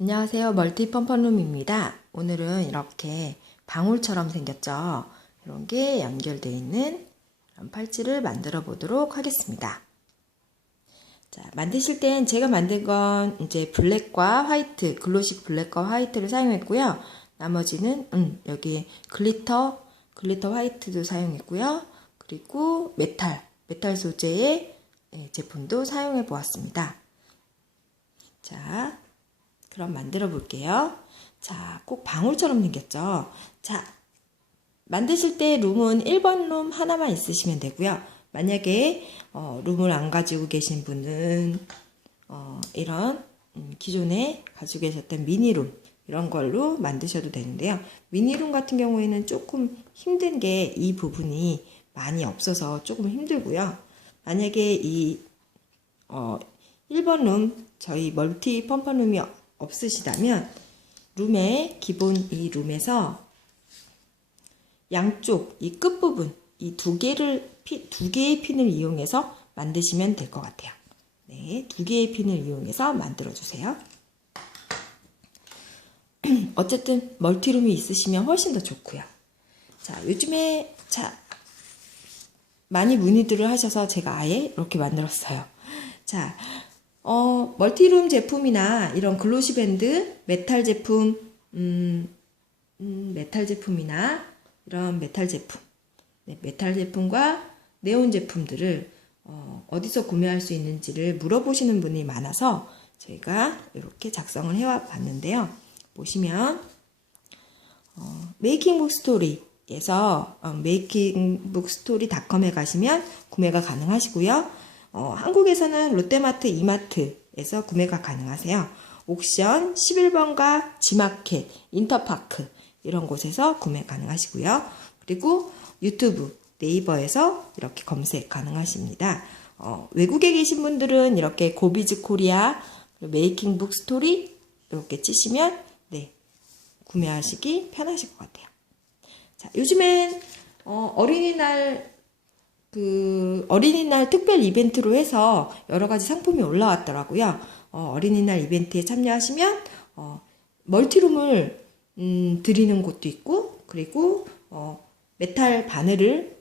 안녕하세요. 멀티 펌펌룸입니다. 오늘은 이렇게 방울처럼 생겼죠. 이런 게 연결되어 있는 이런 팔찌를 만들어 보도록 하겠습니다. 자, 만드실 땐 제가 만든 건 이제 블랙과 화이트, 글로시 블랙과 화이트를 사용했고요. 나머지는 여기 글리터 화이트도 사용했고요. 그리고 메탈 소재의 제품도 사용해 보았습니다. 자, 그럼 만들어 볼게요. 자, 꼭 방울처럼 생겼죠. 자, 만드실 때 룸은 1번 룸 하나만 있으시면 되고요. 만약에 룸을 안 가지고 계신 분은 이런 기존에 가지고 계셨던 미니룸 이런 걸로 만드셔도 되는데요. 미니룸 같은 경우에는 조금 힘든 게 이 부분이 많이 없어서 조금 힘들고요. 만약에 이 1번 룸 저희 멀티 펌펌룸이 없으시다면 룸의 기본 이 룸에서 양쪽 이 끝부분 이 두 개의 핀을 이용해서 만드시면 될 것 같아요. 네, 두 개의 핀을 이용해서 만들어 주세요. 어쨌든 멀티룸이 있으시면 훨씬 더 좋고요. 자, 요즘에 많이 문의들을 하셔서 제가 아예 이렇게 만들었어요. 자, 멀티룸 제품이나 이런 글로시 밴드, 메탈 제품, 메탈 제품이나 이런 메탈 제품, 메탈 제품과 네온 제품들을 어디서 구매할 수 있는지를 물어보시는 분이 많아서 제가 이렇게 작성을 해와 봤는데요. 보시면 메이킹북 스토리에서 메이킹북스토리닷컴에 가시면 구매가 가능하시고요. 한국에서는 롯데마트, 이마트에서 구매가 가능하세요. 옥션 11번가 지마켓, 인터파크 이런 곳에서 구매 가능하시고요. 그리고 유튜브, 네이버에서 이렇게 검색 가능하십니다. 외국에 계신 분들은 이렇게 고비즈 코리아, 메이킹북 스토리 이렇게 치시면 구매하시기 편하실 것 같아요. 자, 요즘엔 어린이날 특별 이벤트로 해서 여러 가지 상품이 올라왔더라고요. 어린이날 이벤트에 참여하시면 멀티룸을 드리는 곳도 있고, 그리고 메탈 바늘을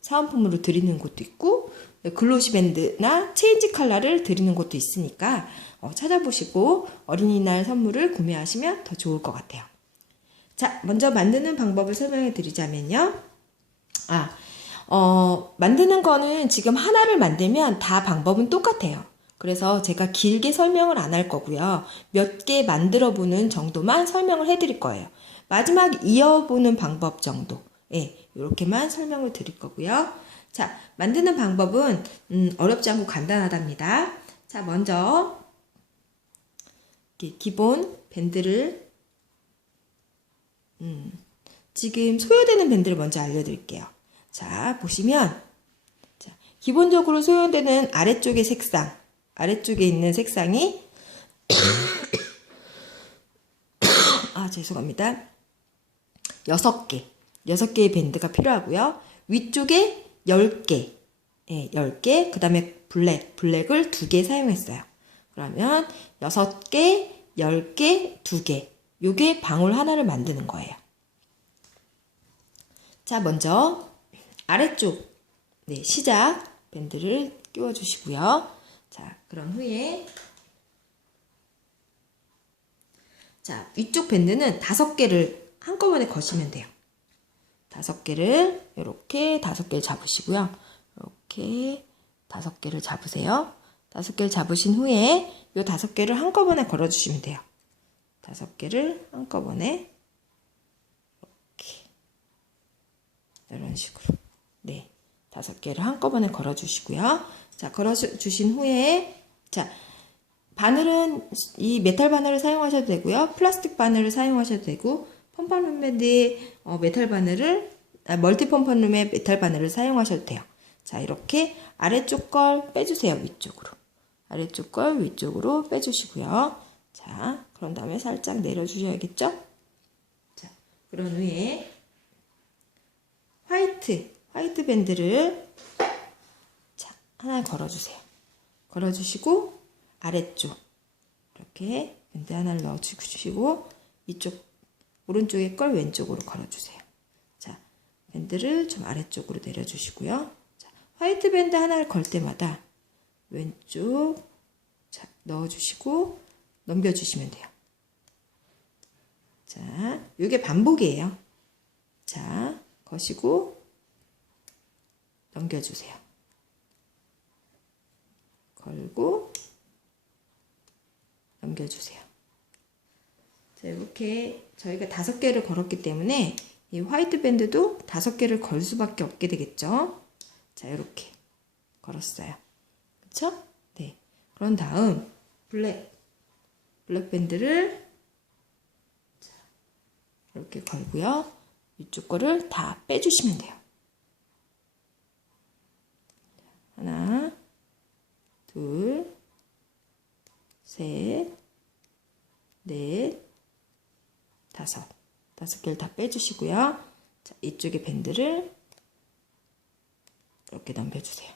사은품으로 드리는 곳도 있고, 글로시 밴드나 체인지 컬러를 드리는 곳도 있으니까 찾아보시고 어린이날 선물을 구매하시면 더 좋을 것 같아요. 자, 먼저 만드는 방법을 설명해 드리자면요. 만드는 거는 지금 하나를 만들면 다 방법은 똑같아요. 그래서 제가 길게 설명을 안 할 거고요. 몇 개 만들어 보는 정도만 설명을 해 드릴 거예요. 마지막 이어보는 방법 정도. 이렇게만 설명을 드릴 거고요. 자, 만드는 방법은 어렵지 않고 간단하답니다. 자, 먼저 기본 밴드를 지금 소요되는 밴드를 먼저 알려드릴게요. 자, 보시면 기본적으로 소요되는 아래쪽에 있는 색상이 죄송합니다. 6개의 밴드가 필요하고요. 위쪽에 10개, 10개, 그 다음에 블랙을 2개 사용했어요. 그러면 6개, 10개, 2개. 요게 방울 하나를 만드는 거예요. 자, 먼저 아래쪽 시작 밴드를 끼워 주시고요. 자, 그런 후에 위쪽 밴드는 5개를 한꺼번에 거시면 돼요. 5개를 이렇게 5개를 잡으시고요. 이렇게 5개를 잡으세요. 5개를 잡으신 후에 이 5개를 한꺼번에 걸어 주시면 돼요. 5개를 한꺼번에 이렇게 이런 식으로 5개를 한꺼번에 걸어 주시고요. 자, 걸어 주신 후에 바늘은 이 메탈 바늘을 사용하셔도 되고요. 플라스틱 바늘을 사용하셔도 되고 펌펌룸의 메탈 바늘을 멀티 펌펌룸의 메탈 바늘을 사용하셔도 돼요. 자, 이렇게 아래쪽 걸 빼주세요. 위쪽으로. 아래쪽 걸 위쪽으로 빼주시고요. 자, 그런 다음에 살짝 내려주셔야겠죠? 자, 그런 후에 화이트 밴드를 하나 걸어주세요. 걸어주시고 아래쪽 이렇게 밴드 하나를 넣어주시고 이쪽 오른쪽에 걸 왼쪽으로 걸어주세요. 자, 밴드를 좀 아래쪽으로 내려주시고요. 자, 화이트 밴드 하나를 걸 때마다 왼쪽 자, 넣어주시고 넘겨주시면 돼요. 자, 이게 반복이에요. 자, 거시고 넘겨주세요. 걸고 넘겨주세요. 자, 이렇게 저희가 5개를 걸었기 때문에 이 화이트 밴드도 5개를 걸 수밖에 없게 되겠죠. 자, 이렇게 걸었어요. 그쵸? 네. 그런 다음 블랙 밴드를 이렇게 걸고요. 이쪽 거를 다 빼주시면 돼요. 하나, 둘, 셋, 넷, 5개를 다 빼주시고요. 자, 이쪽에 밴드를 이렇게 넘겨주세요.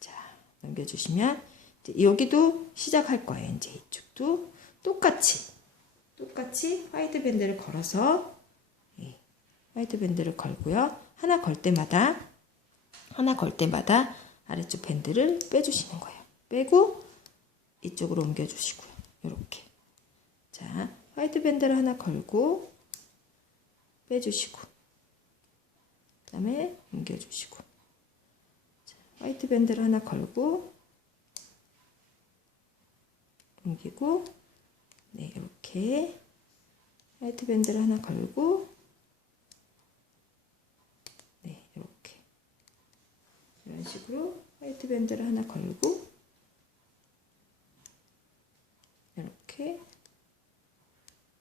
자, 넘겨주시면 이제 여기도 시작할 거예요. 이제 이쪽도 똑같이 화이트 밴드를 걸어서 화이트 밴드를 걸고요. 하나 걸 때마다 아래쪽 밴드를 빼주시는 거예요. 빼고 이쪽으로 옮겨주시고요. 이렇게. 자, 화이트 밴드를 하나 걸고 빼주시고 그 다음에 옮겨주시고 자, 화이트 밴드를 하나 걸고 옮기고 네, 이렇게 화이트 밴드를 하나 걸고 네, 이렇게 이런 식으로 화이트 밴드를 하나 걸고 이렇게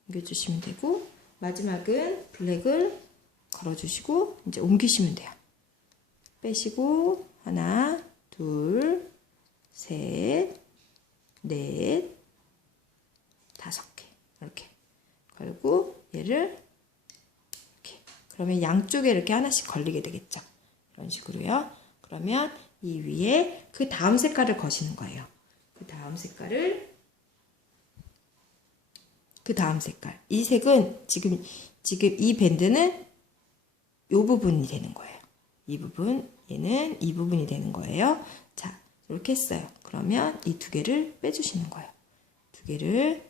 옮겨주시면 되고 마지막은 블랙을 걸어주시고 이제 옮기시면 돼요. 빼시고 하나, 둘, 셋, 넷, 5개 이렇게 걸고 얘를 이렇게 그러면 양쪽에 이렇게 하나씩 걸리게 되겠죠. 이런 식으로요. 그러면 이 위에 그 다음 색깔을 거시는 거예요. 그 다음 색깔 이 색은 지금 이 밴드는 이 부분이 되는 거예요. 이 부분 얘는 이 부분이 되는 거예요. 자, 이렇게 했어요. 그러면 이 2개를 빼주시는 거예요. 2개를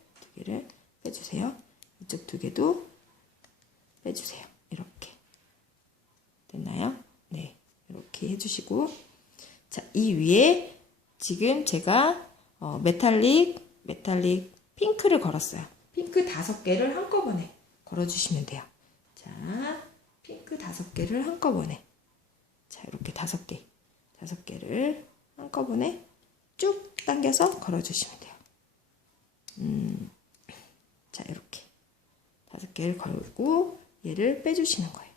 빼주세요. 이쪽 2개도 빼주세요. 이렇게 됐나요? 네, 이렇게 해주시고 자, 이 위에 지금 제가 메탈릭 핑크를 걸었어요. 핑크 5개를 한꺼번에 걸어주시면 돼요. 자, 핑크 5개를 한꺼번에 자, 이렇게 5개를 한꺼번에 쭉 당겨서 걸어주시면 돼요. 자, 이렇게 5개를 걸고 얘를 빼주시는 거예요.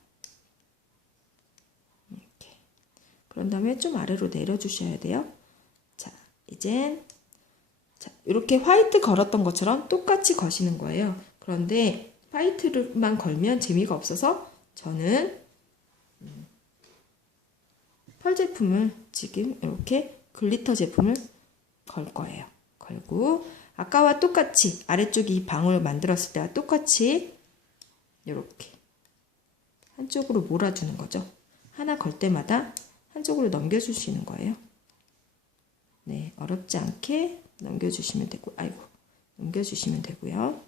이렇게. 그런 다음에 좀 아래로 내려주셔야 돼요. 자, 이젠 자, 이렇게 화이트 걸었던 것처럼 똑같이 거시는 거예요. 그런데 화이트만 걸면 재미가 없어서 저는 펄 제품을 지금 이렇게 글리터 제품을 걸 거예요. 걸고 아까와 똑같이 아래쪽에 이 방울 만들었을 때와 똑같이 이렇게 한쪽으로 몰아주는 거죠. 하나 걸 때마다 한쪽으로 넘겨주시는 거예요. 네, 어렵지 않게 넘겨주시면 되고, 넘겨주시면 되고요.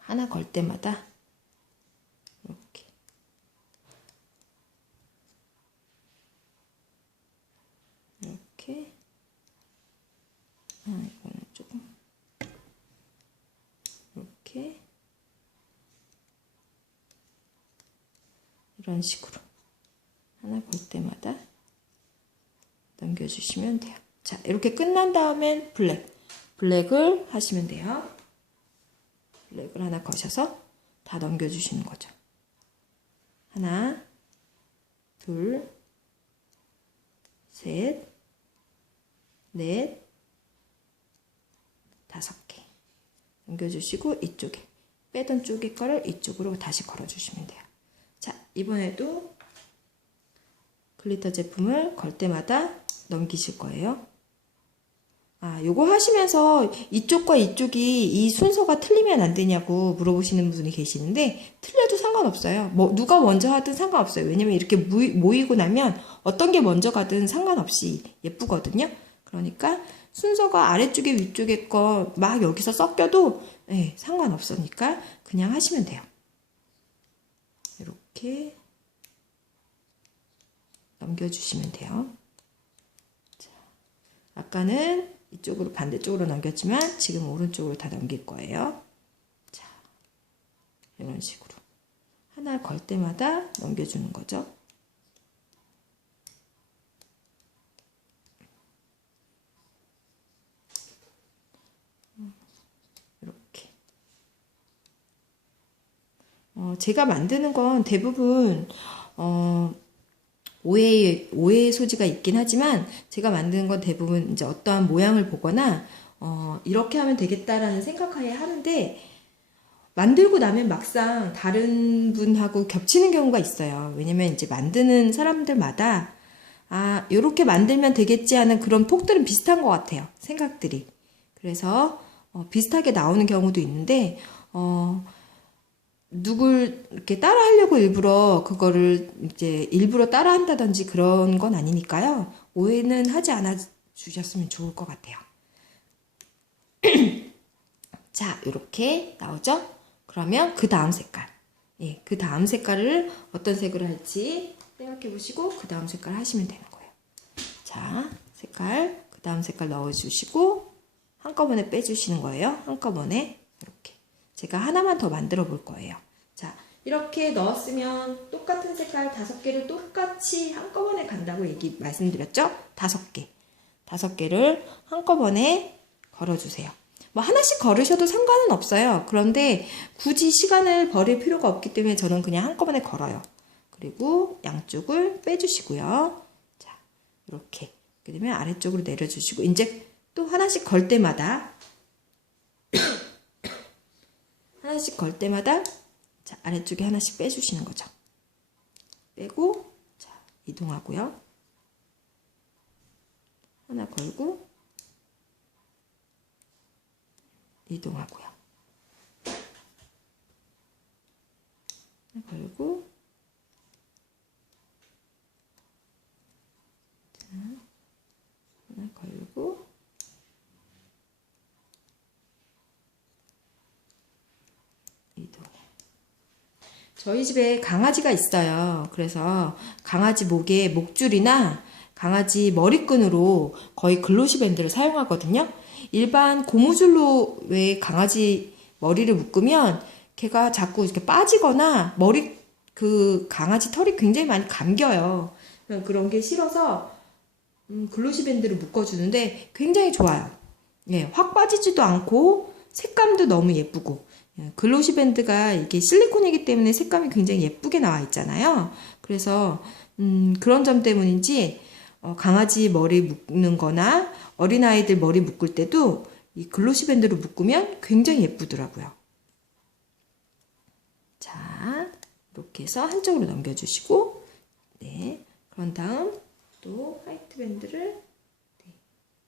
하나 걸 때마다 이렇게 이거는 조금 이렇게 이런 식으로 하나 걸 때마다 넘겨주시면 돼요. 자, 이렇게 끝난 다음엔 블랙을 하시면 돼요. 블랙을 하나 거셔서 다 넘겨주시는 거죠. 하나, 둘, 셋, 넷, 5개 넘겨주시고 이쪽에 빼던 쪽의 거를 이쪽으로 다시 걸어주시면 돼요. 자, 이번에도 글리터 제품을 걸 때마다 넘기실 거예요. 요거 하시면서 이쪽과 이쪽이 이 순서가 틀리면 안 되냐고 물어보시는 분이 계시는데, 틀려도 상관없어요. 뭐 누가 먼저 하든 상관없어요. 왜냐면 이렇게 모이고 나면 어떤 게 먼저 가든 상관없이 예쁘거든요. 그러니까 순서가 아래쪽에 위쪽에 거 막 여기서 섞여도 상관없으니까 그냥 하시면 돼요. 이렇게 넘겨주시면 돼요. 자, 아까는 이쪽으로 반대쪽으로 넘겼지만 지금 오른쪽으로 다 넘길 거예요. 자, 이런 식으로 하나 걸 때마다 넘겨주는 거죠. 이렇게. 제가 만드는 건 대부분 오해의 소지가 있긴 하지만, 제가 만드는 건 대부분 이제 어떠한 모양을 보거나 이렇게 하면 되겠다라는 생각하에 하는데, 만들고 나면 막상 다른 분하고 겹치는 경우가 있어요. 왜냐면 이제 만드는 사람들마다 요렇게 만들면 되겠지 하는 그런 폭들은 비슷한 것 같아요. 생각들이. 그래서 비슷하게 나오는 경우도 있는데, 누굴 이렇게 따라 하려고 일부러 그거를 이제 일부러 따라 한다든지 그런 건 아니니까요. 오해는 하지 않아 주셨으면 좋을 것 같아요. 자, 이렇게 나오죠? 그러면 그 다음 색깔. 그 다음 색깔을 어떤 색으로 할지 생각해 보시고 그 다음 색깔 하시면 되는 거예요. 자, 색깔, 그 다음 색깔 넣어주시고 한꺼번에 빼주시는 거예요. 한꺼번에 이렇게. 제가 하나만 더 만들어 볼 거예요. 자, 이렇게 넣었으면 똑같은 색깔 5개를 똑같이 한꺼번에 간다고 말씀드렸죠? 5개. 5개를 한꺼번에 걸어주세요. 뭐 하나씩 걸으셔도 상관은 없어요. 그런데 굳이 시간을 버릴 필요가 없기 때문에 저는 그냥 한꺼번에 걸어요. 그리고 양쪽을 빼주시고요. 자, 이렇게. 그러면 아래쪽으로 내려주시고, 이제 또 하나씩 걸 때마다 자, 아래쪽에 하나씩 빼주시는 거죠. 빼고, 자, 이동하고요. 하나 걸고, 이동하고요. 하나 걸고, 자, 하나 걸고, 이동. 저희 집에 강아지가 있어요. 그래서 강아지 목에 목줄이나 강아지 머리끈으로 거의 글로시 밴드를 사용하거든요. 일반 고무줄로 왜 강아지 머리를 묶으면 걔가 자꾸 이렇게 빠지거나 그 강아지 털이 굉장히 많이 감겨요. 그런 게 싫어서 글로시 밴드를 묶어주는데 굉장히 좋아요. 확 빠지지도 않고 색감도 너무 예쁘고. 글로시 밴드가 이게 실리콘이기 때문에 색감이 굉장히 예쁘게 나와 있잖아요. 그래서 그런 점 때문인지 강아지 머리 묶는 거나 어린아이들 머리 묶을 때도 이 글로시 밴드로 묶으면 굉장히 예쁘더라고요. 자, 이렇게 해서 한쪽으로 넘겨주시고, 네, 그런 다음 또 화이트 밴드를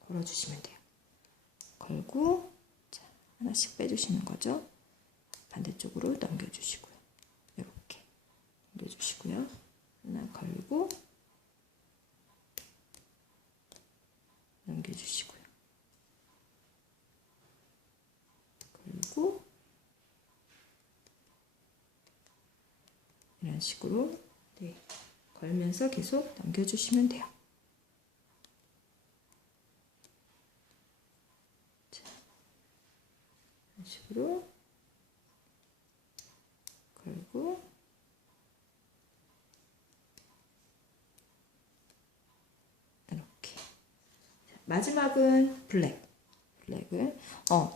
걸어주시면 돼요. 걸고, 자, 하나씩 빼주시는 거죠. 반대쪽으로 넘겨주시고요. 이렇게 넘겨주시고요. 하나 걸고 넘겨주시고요. 걸고 이런 식으로 걸면서 계속 넘겨주시면 돼요. 자, 이런 식으로 걸고 이렇게. 마지막은 블랙을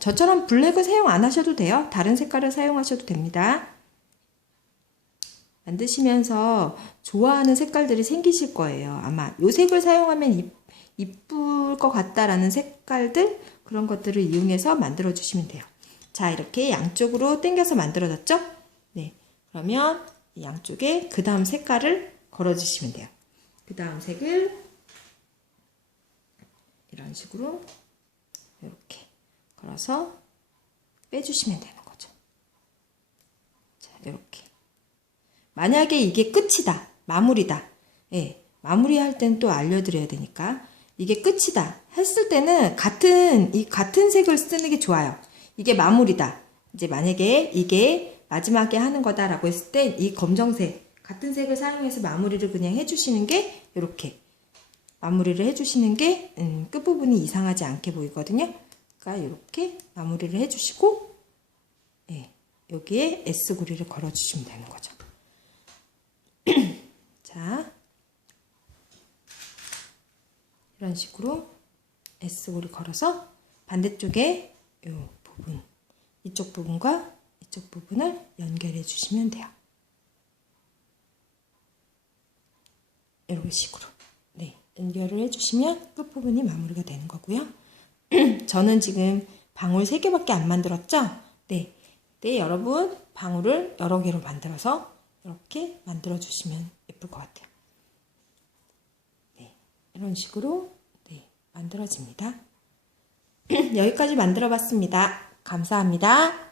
저처럼 블랙을 사용 안 하셔도 돼요. 다른 색깔을 사용하셔도 됩니다. 만드시면서 좋아하는 색깔들이 생기실 거예요. 아마 이 색을 사용하면 이쁠 것 같다라는 색깔들, 그런 것들을 이용해서 만들어 주시면 돼요. 자, 이렇게 양쪽으로 당겨서 만들어졌죠? 네. 그러면 이 양쪽에 그 다음 색깔을 걸어주시면 돼요. 그 다음 색을 이런 식으로 이렇게 걸어서 빼주시면 되는 거죠. 자, 이렇게. 만약에 이게 끝이다, 마무리다. 예, 마무리할 땐 또 알려드려야 되니까. 이게 끝이다 했을 때는 같은 색을 쓰는 게 좋아요. 이게 마무리다. 이제 만약에 이게 마지막에 하는 거다라고 했을 때 이 검정색, 같은 색을 사용해서 마무리를 그냥 해주시는 게 이렇게 마무리를 해주시는 게 끝부분이 이상하지 않게 보이거든요. 그러니까 이렇게 마무리를 해주시고 예, 여기에 S고리를 걸어주시면 되는 거죠. 자, 이런 식으로 S고리 걸어서 반대쪽에 이 부분, 이쪽 부분과 이쪽 부분을 연결해 주시면 돼요. 이런 식으로 네, 연결을 해주시면 끝부분이 마무리가 되는 거고요. 저는 지금 방울 3개밖에 안 만들었죠? 네, 여러분 방울을 여러 개로 만들어서 이렇게 만들어 주시면 예쁠 것 같아요. 네, 이런 식으로 네, 만들어집니다. 여기까지 만들어 봤습니다. 감사합니다.